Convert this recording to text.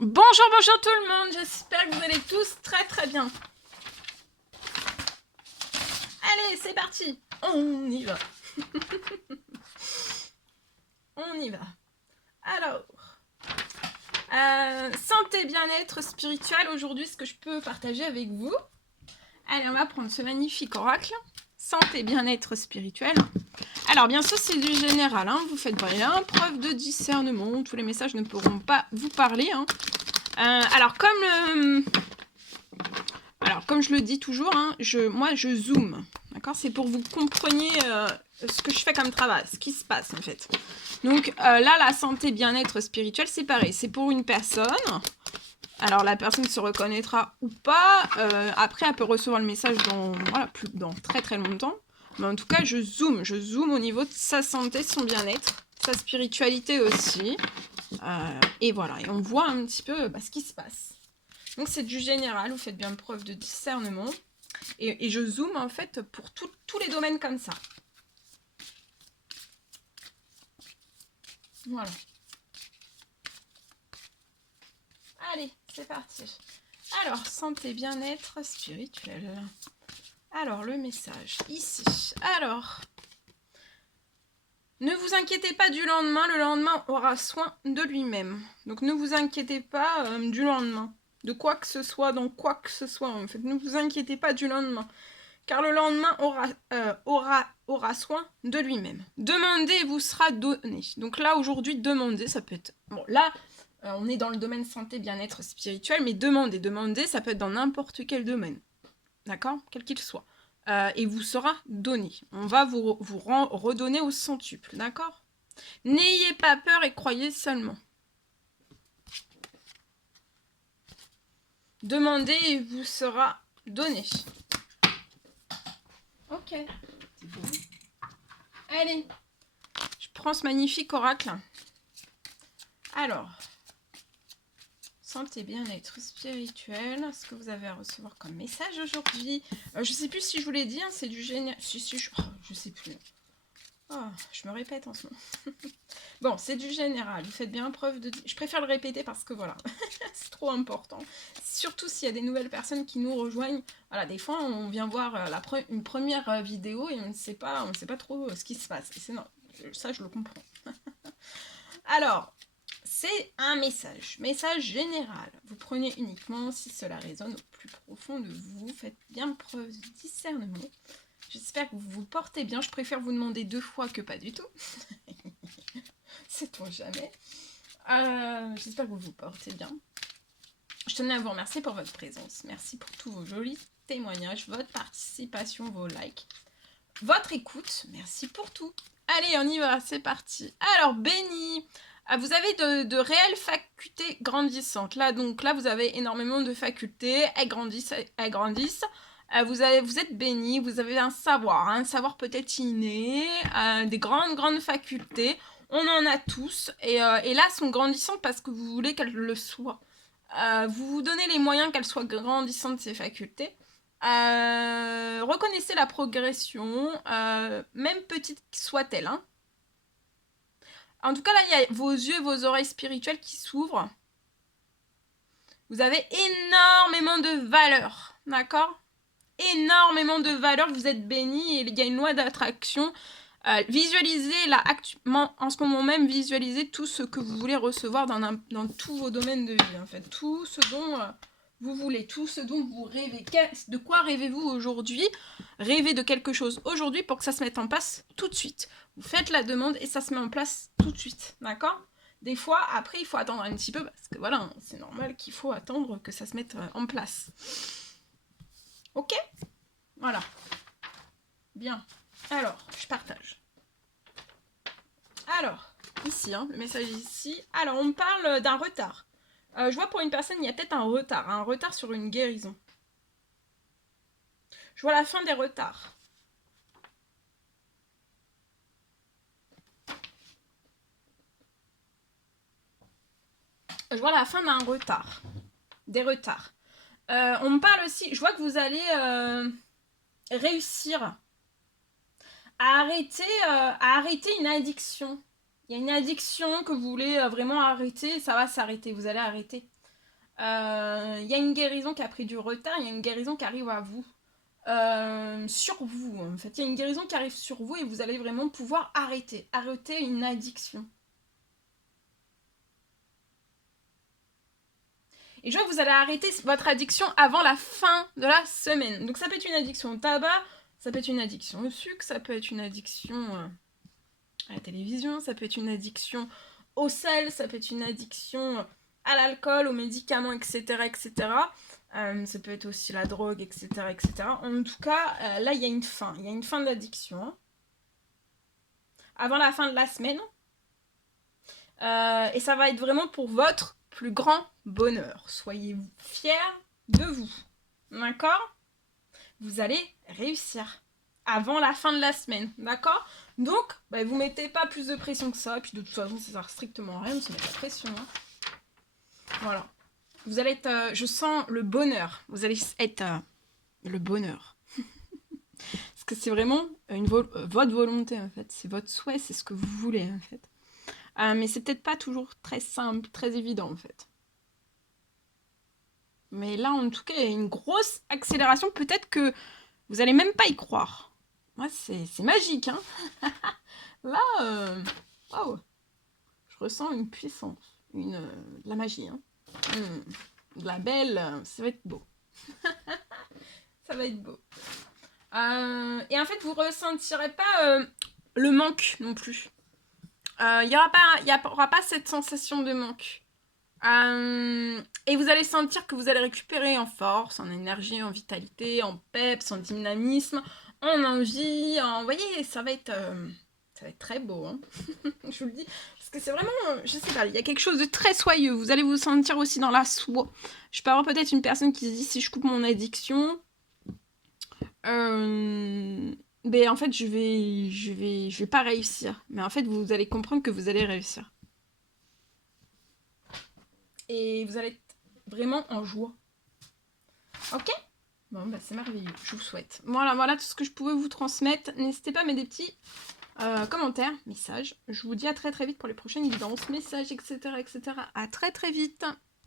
Bonjour, bonjour tout le monde, j'espère que vous allez tous très très bien. Allez, c'est parti, on y va. On y va. Alors, santé, bien-être spirituel, aujourd'hui ce que je peux partager avec vous. Allez, on va prendre ce magnifique oracle. Santé, bien-être spirituel. Alors, bien sûr, c'est du général, hein. Vous faites rien, preuve de discernement, tous les messages ne pourront pas vous parler. Hein. Alors, comme je le dis toujours, hein, moi je zoome, d'accord? C'est pour que vous compreniez ce que je fais comme travail, ce qui se passe en fait. Donc là, la santé, bien-être spirituel, c'est pareil, c'est pour une personne. Alors la personne se reconnaîtra ou pas, après elle peut recevoir le message dans très très longtemps. Mais en tout cas, je zoome au niveau de sa santé, son bien-être, sa spiritualité aussi. Et voilà, et on voit un petit peu ce qui se passe. Donc c'est du général, vous faites bien preuve de discernement. Et je zoome en fait pour tous les domaines comme ça. Voilà. Allez, c'est parti. Alors, santé, bien-être spirituel. Alors, le message ici. Alors, ne vous inquiétez pas du lendemain, le lendemain aura soin de lui-même. Donc, ne vous inquiétez pas du lendemain. De quoi que ce soit, dans quoi que ce soit en fait. Ne vous inquiétez pas du lendemain. Car le lendemain aura soin de lui-même. Demandez et vous sera donné. Donc là, aujourd'hui, demandez, ça peut être... Bon, là, on est dans le domaine santé, bien-être spirituel, mais demandez, ça peut être dans n'importe quel domaine. D'accord? Quel qu'il soit. Et vous sera donné. On va vous redonner au centuple. D'accord? N'ayez pas peur et croyez seulement. Demandez et vous sera donné. Ok. C'est bon. Allez. Je prends ce magnifique oracle. Alors, santé, bien-être spirituel, ce que vous avez à recevoir comme message aujourd'hui. Je sais plus si je vous l'ai dit, hein, c'est du génial. Je sais plus. Oh, je me répète en ce moment. Bon, c'est du général. Vous faites bien preuve de... Je préfère le répéter parce que voilà, c'est trop important. Surtout s'il y a des nouvelles personnes qui nous rejoignent. Voilà, des fois, on vient voir une première vidéo et on ne sait pas trop ce qui se passe. Et c'est non, ça, je le comprends. Alors, c'est un message général. Vous prenez uniquement si cela résonne au plus profond de vous. Faites bien preuve de discernement. J'espère que vous vous portez bien. Je préfère vous demander 2 fois que pas du tout. Sait-on jamais. J'espère que vous vous portez bien. Je tenais à vous remercier pour votre présence. Merci pour tous vos jolis témoignages, votre participation, vos likes, votre écoute. Merci pour tout. Allez, on y va, c'est parti. Alors, Béni, vous avez de réelles facultés grandissantes. Là, vous avez énormément de facultés. Elles grandissent. Vous êtes béni, vous avez un savoir peut-être inné, des grandes facultés. On en a tous. Et là, elles sont grandissantes parce que vous voulez qu'elles le soient. Vous vous donnez les moyens qu'elles soient grandissantes, ces facultés. Reconnaissez la progression, même petite soit-elle. Hein. En tout cas, là, il y a vos yeux et vos oreilles spirituelles qui s'ouvrent. Vous avez énormément de valeur, d'accord? Énormément de valeur, vous êtes béni et il y a une loi d'attraction. Visualisez là, en ce moment même, visualisez tout ce que vous voulez recevoir dans tous vos domaines de vie. En fait, tout ce dont vous voulez, tout ce dont vous rêvez. De quoi rêvez-vous aujourd'hui? Rêvez de quelque chose aujourd'hui pour que ça se mette en place tout de suite. Vous faites la demande et ça se met en place tout de suite. D'accord? Des fois, après, il faut attendre un petit peu parce que voilà, c'est normal qu'il faut attendre que ça se mette en place. Ok? Voilà. Bien. Alors, je partage. Alors, ici, hein, le message ici. Alors, on me parle d'un retard. Je vois pour une personne, il y a peut-être un retard sur une guérison. Je vois la fin des retards. Je vois la fin d'un retard. Des retards. On me parle aussi, je vois que vous allez réussir à arrêter une addiction. Il y a une addiction que vous voulez vraiment arrêter, ça va s'arrêter, vous allez arrêter. Il y a une guérison qui a pris du retard, il y a une guérison qui arrive à vous. Sur vous, en fait. Il y a une guérison qui arrive sur vous et vous allez vraiment pouvoir arrêter une addiction. Et je vois que vous allez arrêter votre addiction avant la fin de la semaine. Donc ça peut être une addiction au tabac, ça peut être une addiction au sucre, ça peut être une addiction à la télévision, ça peut être une addiction au sel, ça peut être une addiction à l'alcool, aux médicaments, etc. etc. Ça peut être aussi la drogue, etc. etc. En tout cas, là, il y a une fin. Il y a une fin de l'addiction. Hein. Avant la fin de la semaine. Et ça va être vraiment pour votre plus grand bonheur. Soyez fiers de vous. D'accord ? Vous allez réussir avant la fin de la semaine. D'accord ? Donc, bah, vous mettez pas plus de pression que ça. Et puis de toute façon, ça sert strictement à rien de se mettre la pression. Hein. Voilà. Vous allez être... je sens le bonheur. Vous allez être... le bonheur. Parce que c'est vraiment votre volonté, en fait. C'est votre souhait, c'est ce que vous voulez, en fait. Mais c'est peut-être pas toujours très simple, très évident, en fait. Mais là, en tout cas, il y a une grosse accélération. Peut-être que vous allez même pas y croire. Moi, c'est magique, hein. Là, wow. Je ressens une puissance, de la magie, hein. De la belle, ça va être beau. Ça va être beau. Et en fait, vous ressentirez pas le manque non plus. Il n'y aura pas cette sensation de manque. Et vous allez sentir que vous allez récupérer en force, en énergie, en vitalité, en peps, en dynamisme, en envie. Vous voyez, ça va être très beau. Hein. Je vous le dis. Parce que c'est vraiment, je sais pas, il y a quelque chose de très soyeux. Vous allez vous sentir aussi dans la soie. Je peux avoir peut-être une personne qui se dit, si je coupe mon addiction... ben en fait je vais pas réussir, mais en fait vous allez comprendre que vous allez réussir et vous allez être vraiment en joie. Ok, bon bah c'est merveilleux, je vous souhaite. Voilà tout ce que je pouvais vous transmettre. N'hésitez pas à mettre des petits commentaires, messages. Je vous dis à très très vite pour les prochaines guidances, messages, etc. etc. À très très vite.